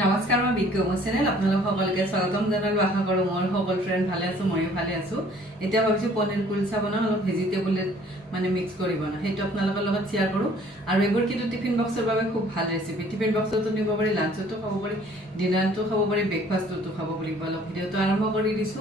নমস্কাৰ মই বিজ্ঞ চেনেল আপোনালোক সকলোকে স্বাগতম জনালো আশা কৰো মোৰ সকল ফ্ৰেন্ড ভালে আছে ময়ো ভালে আছো এতিয়া ভাবিছো পনিৰ কুলচা বনাম অলপ ভেজিটেবল মানে মিক্স কৰি বনাম হেতু আপোনালোকৰ লগত শেয়াৰ কৰো আৰু এবোৰ কিন্তু টিফিন বক্সৰ বাবে খুব ভাল ৰেচিপি টিফিন বক্সতো নিব পাৰি লাঞ্চতো খাব পাৰি ডিনাৰতো খাব পাৰি ব্ৰেকফাষ্টতো খাব পাৰি বলো ভিডিওটো আৰম্ভ কৰি দিছো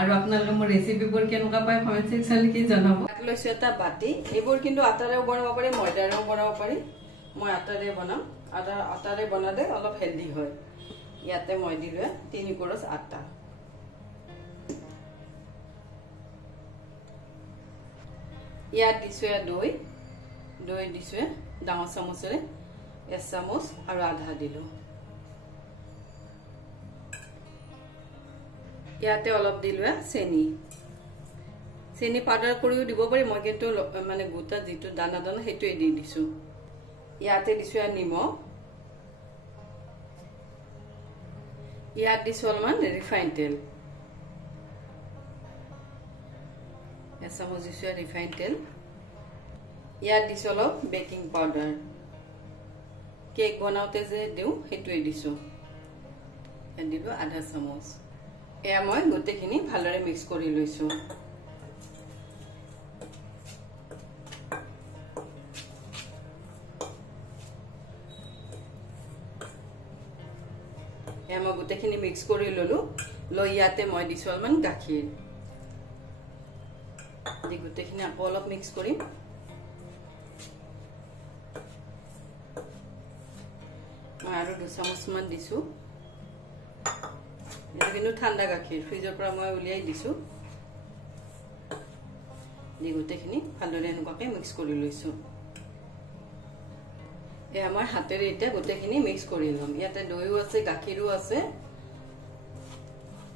আৰু আপোনালোকে মোৰ ৰেচিপিবোৰ কেনেকুৱা পায় কমেন্ট সেকশনত কি জনাব লৈছো এটা বাটি এবোৰ কিন্তু আটাৰেও বনাব পাৰি ময়দাৰেও বনাব পাৰি মই আটাৰে বনাম আটাৰে বনালে অলপ হেলদি হয় ইয়াতে মই দিলে 3 কৰছ আটা ইয়াত দিছো দৈ দিছো ডাঙৰ চামুচেৰে 1 চামুচ আৰু আধা দিলো ইয়াতে অলপ দিলো চেনি পাউডাৰ কৰিও দিব পাৰি মই কিন্তু মানে গোটা যিটো দানা হেতুৱে দি দিছো ইয়াতে দিছো নিমখ ইয়াত দিছো অলমান ৰিফাইন তেল এচামুচ দিছো ৰিফাইন তেল ইয়াত দিছো অলপ বেকিং পাউডাৰ কেক বনাওতে যে দিও হেতুৱে দিছো দিব আধা চামুচ এয়া মই গোটেইখিনি ভালৰে মিক্স কৰি লৈছো মই গোটেইখিনি মিক্স কৰি ললো লৈ ইয়াতে মই দিছো অলমান গাখীৰ দি গোটেইখিনি আকৌ অলপ মিক্স কৰিম মই আৰু 2 চামুচ মান দিছো এটা কিন্তু ঠাণ্ডা গাখীৰ ফ্ৰিজৰ পৰা মই উলিয়াই দিছো দি গোটেইখিনি ভালদৰে এনেকুৱাকৈ মিক্স কৰি লৈছো এ আমাৰ হাতেৰে এটা গোটেইখিনি মিক্স কৰি লম ইয়াতে দৈও আছে গাখীৰো আছে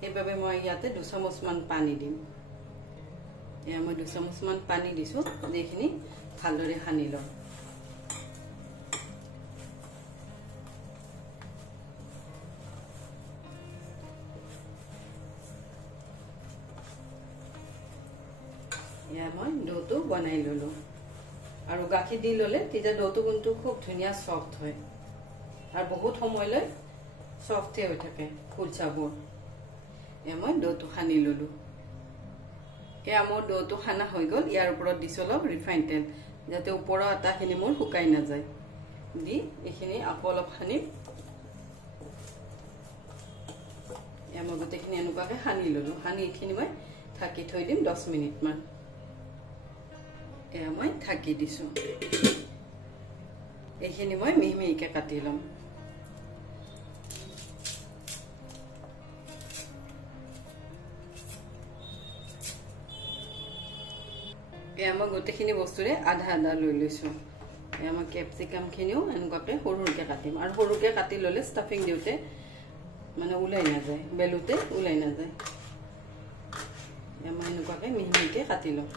এবাবে মই ইয়াতে 2 চামুচ মান পানী দিম এয়া মই 2 চামুচ মান পানী দিছো যেখিনি ভালদৰে সানি লম এয়া মই ডোটো বনাই ললো আৰু গাখীৰ দি ললে তেতিয়া ডোটো কিন্তু খুব ধুনিয়া সফট হয় আৰু বহুত সময়লৈ সফট হৈ থাকে কুলচাবোৰ মই ডোটো সানি ললো এয়া মোৰ ডোটো খানা হৈ গল ইয়াৰ ওপৰত দিছো অলপ ৰিফাইন তেল যাতে ওপৰৰ আটাখিনি মোৰ শুকাই না যায় দি এখিনি আকৌ অলপ সানি এয়া মই গোটেইখিনি এনেকুৱাকৈ সানি ললো সানি এখিনি মই ঢাকি থৈ দিম 10 মিনিট মান এয়া মই ঢাকি দিছো এইখিনি মই মিহিমিহিকে কাটি লম এয়া মই গোটেইখিনি বস্তুৰে আধা আধা লৈ লৈছো এয়া মই ক্যাপসিকাম খিনিও এনেকুৱাকৈ সৰুকে কাটিম আৰু সৰুকে কাটি ললে ষ্টাফিং দিওতে মানে উলাই না যায় বেলুতে উলাই না যায় এয়া মই এনেকুৱাকৈ মিহিমিহিকে কাটি লম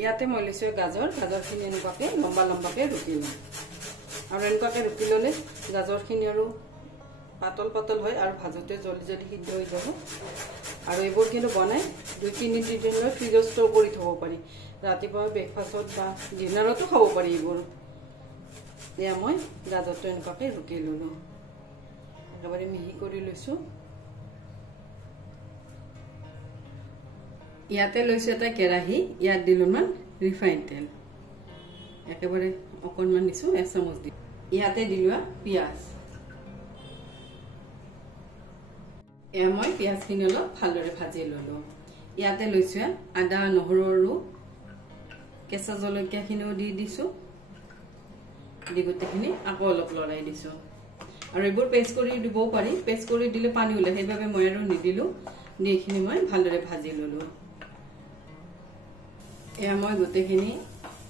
ইয়াতে মই লৈছো গাজৰখিনি এনেকুৱাকৈ লম্বাকৈ ৰুকি লম আৰু এনেকুৱাকৈ ৰুকি ললে গাজৰখিনি আৰু পাতল হয় আৰু ভাজতে জলদি সিদ্ধ হৈ যাব আৰু এইবোৰ কিন্তু বনাই 2-3 দিনলৈ ফ্ৰিজত ষ্ট'ৰ কৰি থব পাৰি ৰাতিপুৱা ব্ৰেকফাষ্টত বা ডিনাৰতো খাব পাৰি এইবোৰ এয়া মই গাজৰটো এনেকুৱাকৈ ৰুকি ললো একেবাৰে মিহি কৰি লৈছো ইয়াতে লৈছো এটা কেৰাহী ইয়াত দিলো মান ৰিফাইন তেল একেবাৰে অকণমান দিছো 1 চামুচ দি ইয়াতে দিলো পিয়াজ মই পিয়াজখিনি অলপ ভালদৰে ভাজি ললো ইয়াতে লৈছো আদা নহৰু আৰু কেঁচা জলকীয়াখিনিও দি দিছো দি গোটেইখিনি আকৌ অলপ লৰাই দিছো আৰু এইবোৰ পেষ্ট কৰি দিবও পাৰি পেষ্ট কৰি দিলে পানী ওলাই সেইবাবে মই আৰু নিদিলো দি এইখিনি মই ভালদৰে ভাজি ললো এয়া মই গোটেইখিনি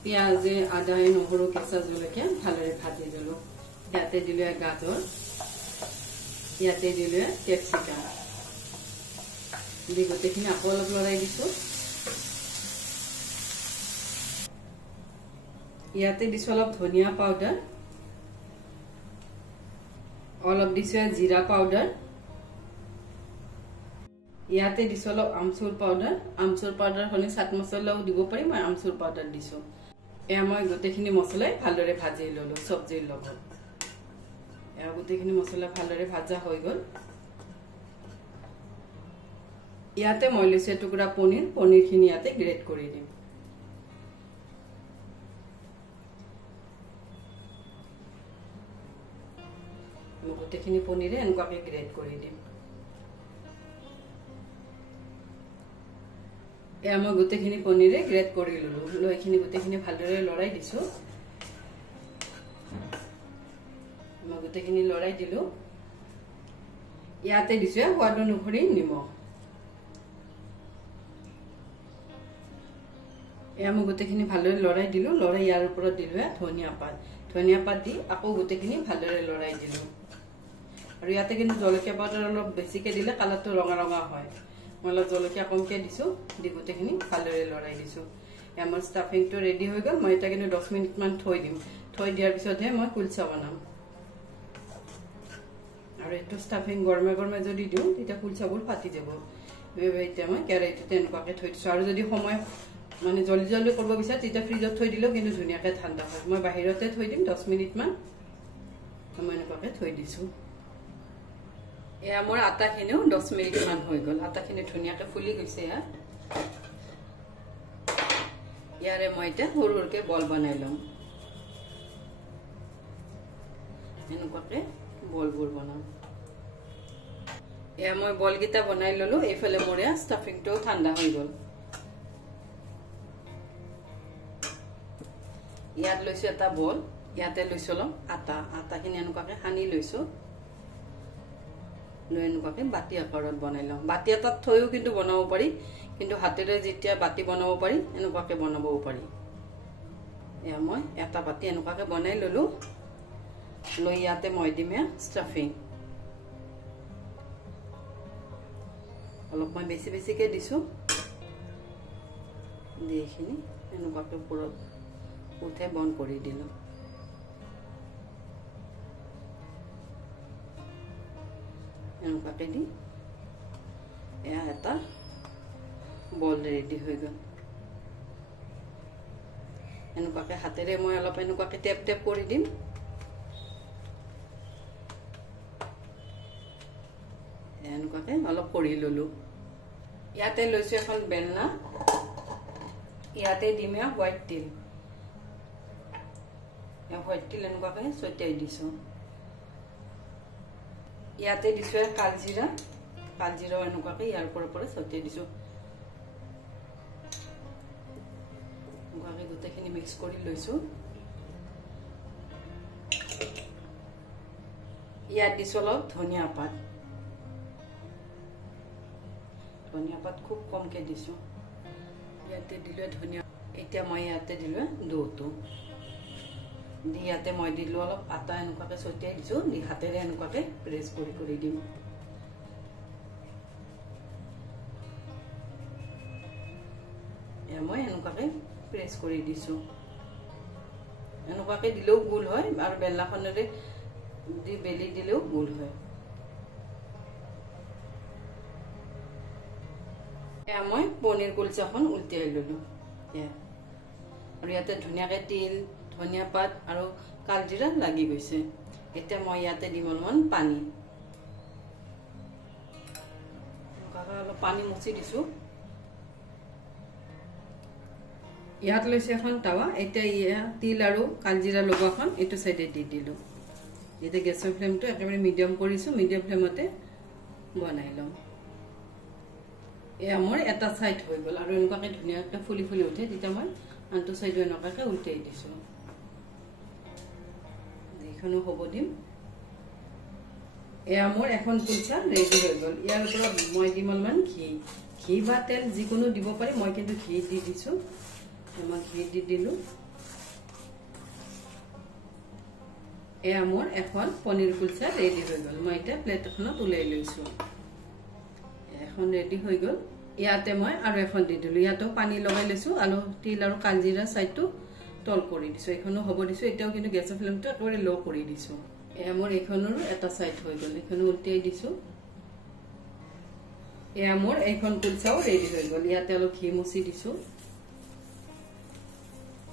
পিয়াজে আদা নহৰু কেঁচা জলকীয়া ভালদৰে ভাজি ললো ইয়াতে দিলো গাজৰ ইয়াতে দিলো ক্যাপসিকাম দি গোটেইখিনি আকৌ অলপ লৰাই দিছো ইয়াতে দিছো অলপ ধনিয়া পাউডাৰ অলপ দিছো জিৰা পাউডাৰ ইয়াতে দিছো অলপ আমচুৰ পাউডাৰ হলে চাট মছলাও দিব পাৰি মই আমচুৰ পাউডাৰ দিছো এয়া মই গোটেইখিনি মছলাই ভালদৰে ভাজি ললো সবজিৰ লগত এয়া গোটেইখিনি মছলা ভালদৰে ভাজা হৈ গল ইয়াতে মই লৈছো টুকুৰা পনীৰখিনি ইয়াতে গ্ৰেট কৰি দিম মই গোটেইখিনি পনীৰে এনেকুৱাকে গ্ৰেট কৰি দিম এয়া মই গোটেইখিনি পনীৰে গ্ৰেট কৰি ললো লৈখিনি গোটেইখিনি ভালদৰে লৰাই দিছো মই গোটেইখিনি লৰাই দিলো ইয়াতে দিছো সোৱাদ অনুসৰি নিমখ এয়া মই গোটেইখিনি ভালদৰে লৰাই দিলো লৰাই ইয়াৰ ওপৰত দিলো ধনিয়া পাত দি আকৌ গোটেইখিনি ভালদৰে লৰাই দিলো আৰু ইয়াতে কিন্তু জলকীয়া পাউডাৰ অলপ বেছিকে দিলে কালাৰটো ৰঙা ৰঙা হয় মই অলপ জলকীয়া কমকে দিছো দি গোটেইখিনি ভালদৰে লৰাই দিছো আমাৰ ষ্টাফিংটো ৰেডি হৈ গল মই এটা কিন্তু 10 মিনিট মান থৈ দিম থৈ দিয়াৰ পিছতহে মই কুলচা বনাম আৰু এটো ষ্টাফিং গৰমে যদি দিও তেতিয়া কুলচাবোৰ ফাটি যাব এতিয়া মই কেৰাহীতে এনেকুৱাকে থৈ দিছো আৰু যদি সময় মানে জলদি কৰিব বিচাৰ তেতিয়া ফ্ৰিজত থৈ দিলেও কিন্তু ধুনীয়াকৈ ঠাণ্ডা হয় মই বাহিৰতে থৈ দিম 10 মিনিট মান মই এনেকুৱাকে থৈ দিছো এয়া মোৰ আটাখিনিও 10 মিনিট মান হৈ গল আটাখিনি ধুনীয়াকৈ ফুলি গৈছে ইয়াৰে মই এটা সৰুকে বল বনাই লম এনেকুৱাকে বলবোৰ বনাম এয়া মই বলগিটা বনাই ললো এইফালে মোৰ ষ্টাফিংটো ঠাণ্ডা হৈ গল ইয়াত লৈছো এটা বল ইয়াতে লৈছো লম আটাখিনি এনেকুৱাকে সানি লৈছো লৈ এনেকুৱাকে বাটি আকাৰত বনাই লম বাটি এটাত থৈও কিন্তু বনাব পাৰি কিন্তু হাতেৰে যেতিয়া বাটি বনাব পাৰি এনেকুৱাকে বনাবও পাৰি এয়া মই এটা বাটি এনেকুৱাকে বনাই ললো লৈ ইয়াতে মই দিম ষ্টাফিং অলপ মই বেছিকে দিছো এইখিনি এনেকুৱাকে ওপৰত উঠে বন্ধ কৰি দিলো এনেকুৱাকে দি এয়া এটা বল ৰেডি হৈ গল এনেকুৱাকে হাতেৰে মই অলপ এনেকুৱাকে টেপ কৰি দিম এনেকুৱাকে অলপ কৰি ললো ইয়াতে লৈছো এখন বেলনা ইয়াতে দিম হোৱাইট তিল এনেকুৱাকে ছটিয়াই দিছো ইয়াতে দিছো কালজিৰা এনেকুৱাকে ইয়াৰ ওপৰে ছটিয়াই দিছো এনেকুৱাকে গোটেইখিনি মিক্স কৰি লৈছো ইয়াত দিছো অলপ ধনিয়া পাত খুব কমকে দিছো ইয়াতে দিলো ধনিয়া এতিয়া মই ইয়াতে দিলো দৌটো দি ইয়াতে মই দিলো অলপ আটা এনেকুৱাকে ছটিয়াই দিছো দি হাতেৰে এনেকুৱাকে প্ৰেছ কৰি দিম মই এনেকুৱাকে প্ৰেছ কৰি দিছো এনেকুৱাকে দিলেও গোল হয় আৰু বেলনাখনেৰে দি বেলি দিলেও গোল হয় এয়া মই পনীৰ কুলচাখন উল্টিয়াই ললো আৰু ইয়াতে ধুনীয়াকে তিল ধনিয়া পাত আৰু কালজিৰা লাগি গৈছে এতিয়া মই ইয়াতে দিম অলপমান পানী অলপ পানী মুছি দিছো ইয়াত লৈছে এখন তাৱা এতিয়া তিল আৰু কালজিৰা লগোৱাখন এইটো সাইডে দি দিলো এতিয়া গেছৰ ফ্লেমটো একেবাৰে মিডিয়াম কৰিছো মিডিয়াম ফ্লেমতে বনাই লম এয়া মোৰ এটা সাইড হৈ গল আৰু এনেকুৱাকে ধুনীয়াকৈ ফুলি উঠে তেতিয়া মই আনটো সাইডো এনেকুৱাকে উল্টাই দিছো এইখনো হ'ব দিম এয়া মোৰ এখন কুলচা ৰেডি হৈ গল ইয়াৰ ওপৰত মই দিম অলপমান ঘি বা তেল যিকোনো দিব পাৰি মই কিন্তু ঘি দি দিছো মই ঘি দি দিলো এয়া মোৰ এখন পনীৰ কুলচা ৰেডি হৈ গল মই এটা প্লেট এখনত উলাই লৈছো এখন ৰেডি হৈ গল ইয়াতে মই আৰু এখন দি দিলো ইয়াতো পানী লগাই লৈছো আৰু তিল আৰু কালজিৰা সাইডটো তল কৰি দিছো এখনো হ'ব দিছো এটাও কিন্তু গেছৰ ফ্লেমটো একেবাৰে লো কৰি দিছো এয়া মোৰ এখনৰো এটা সাইড হৈ গল এখন উল্টাই দিছো এয়া মোৰ এইখন কুলচাও ৰেডি হৈ গ'ল। ইয়াতে অলপ ঘি মুচি দিছো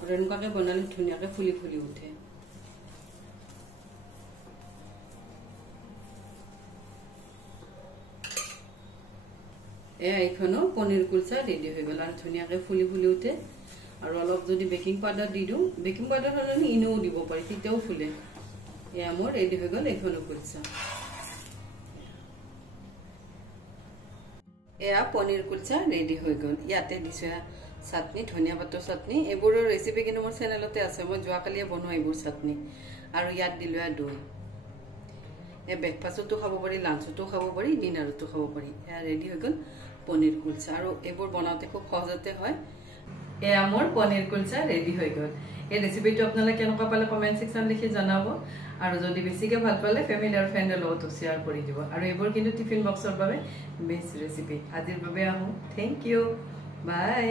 আৰু এনেকুৱাকে বনালে ধুনীয়াকে ফুলি ফুলি উঠে। এয়া এইখনো পনীৰ কুলচা ৰেডি হৈ গ'ল আৰু ধুনীয়াকে ফুলি ফুলি উঠে। আৰু অলপ যদি বেকিং পাউডাৰ দি দিওঁ, বেকিং পাউডাৰ হ'লে ইনোও দিব পাৰি, তেতিয়াও ফুলে। এয়া মোৰ ৰেডি হৈ গ'ল এইখনো কুলচা। এয়া পনীৰ কুলচা ৰেডি হৈ গ'ল। ইয়াতে দিছো চাটনি, ধনিয়া পাতৰ চাটনি। এইবোৰৰ ৰেচিপি কিন্তু মোৰ চেনেলতে আছে, মই যোৱাকালিয়ে বনোৱা এইবোৰ চাটনি। আৰু ইয়াত দিলো দৈ। এয়া ব্ৰেকফাষ্টতো খাব পাৰি, লাঞ্চতো খাব পাৰি, ডিনাৰতো খাব পাৰি। এয়া ৰেডি হৈ গ'ল পনীৰ কুলচা আৰু এইবোৰ বনাওঁতে খুব সহজতে হয়। এয়া মোৰ পনীৰ কুলচা ৰেডি হৈ গ'ল। এই ৰেচিপিটো আপোনালোকে কেনেকুৱা পালে কমেণ্ট ছেকশ্যন লিখি জনাব। আৰু যদি বেছিকে ভাল পালে ফেমিলি আৰু ফ্ৰেণ্ডৰ লগতো শ্বেয়াৰ কৰি দিব। আৰু এইবোৰ কিন্তু টিফিন বক্সৰ বাবে বেষ্ট ৰেচিপি। আজিৰ বাবে আহোঁ। থেংক ইউ, বাই।